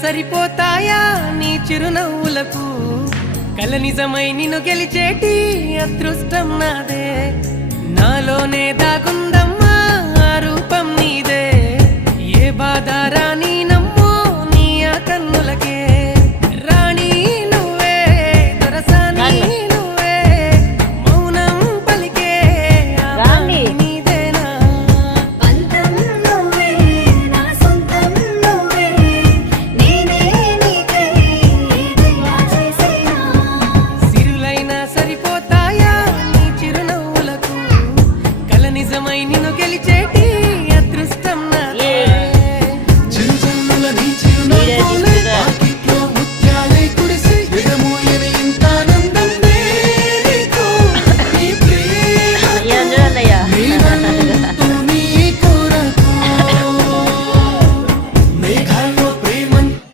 సరిపోతాయా నీ చిరునవ్వులకు కల నిజమై నిన్ను గెలిచేటి అదృష్టం నాదే నాలోనే దాగుందమ్మా ఆ రూపం నీదే ఏ బాధ రాని